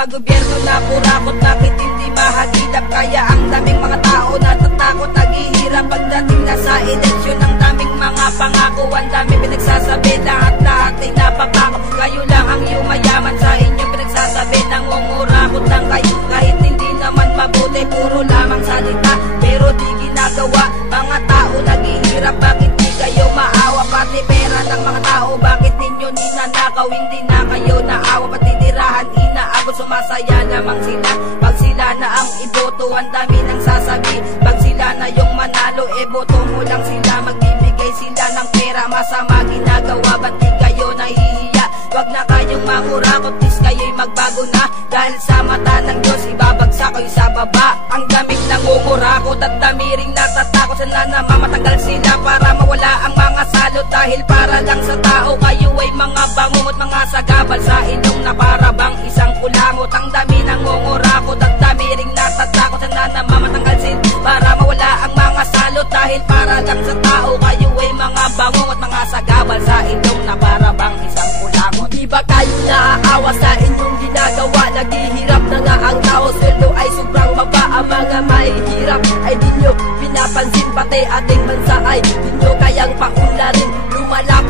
mga gobyerno na purakot Bakit hindi mahagilap? Kaya ang daming mga tao natatakot Naghihirap pagdating na sa eleksyon Ang daming mga pangako Pag sila na ang iboto Ang dami nang sasabi. Pag sila na yung manalo E boto mo lang sila. Magbibigay sila ng pera Masama ginagawa. Ba't di kayo nahihiya? Wag na kayong mangurakot Please kayo'y magbago na. Dahil sa mata ng Diyos Ibabagsak kayo sa baba. Ang daming nangungurakot At damiring natatakot. Sana na mamatagal sila Para mawala ang mga salot. Dahil para lang sa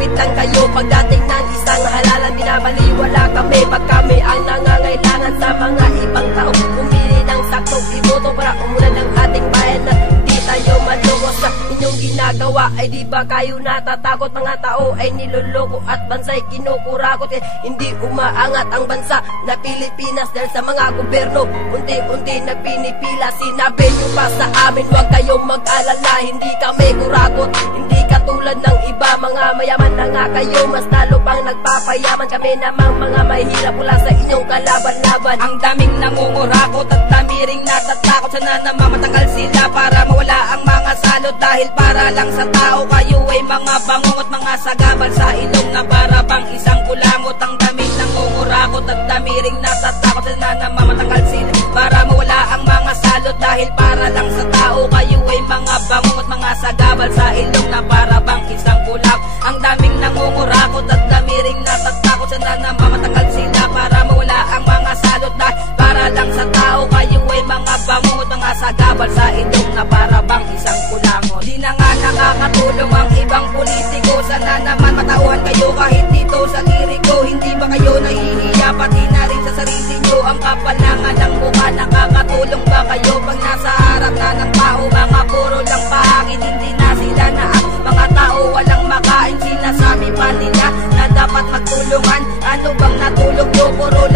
Lumalapit lang kayo pagdating ng isang halalan Binabaliwala kami pag kami ang nangangailangan. Sa mga ibang tao Pumili ng saktong iboto Para umulan ng ating bayan. Na di tayo malungos sa inyong ginagawa. Ay di ba kayo natatakot? Mga tao ay niloloko At bansa'y kinukurakot. Eh, Hindi umaangat ang bansa na Pilipinas Dahil sa mga gobyerno. Unti-unti na pinipila Sinabi nyo pa sa amin Huwag kayong mag-alala. Hindi Mga mayaman na nga kayo Mas lalo pang nagpapayaman. Kami namang mga mahirap Mula sa inyong kalaban-laban. Ang daming nangungurakot at damiring natatakot Sana na mamatagal sila para mawala ang mga salot. Dahil para lang sa tao kayo ay mga bangungot Mga sagabal sa ilong dapat magtulungan Ano bang natulog nyo puro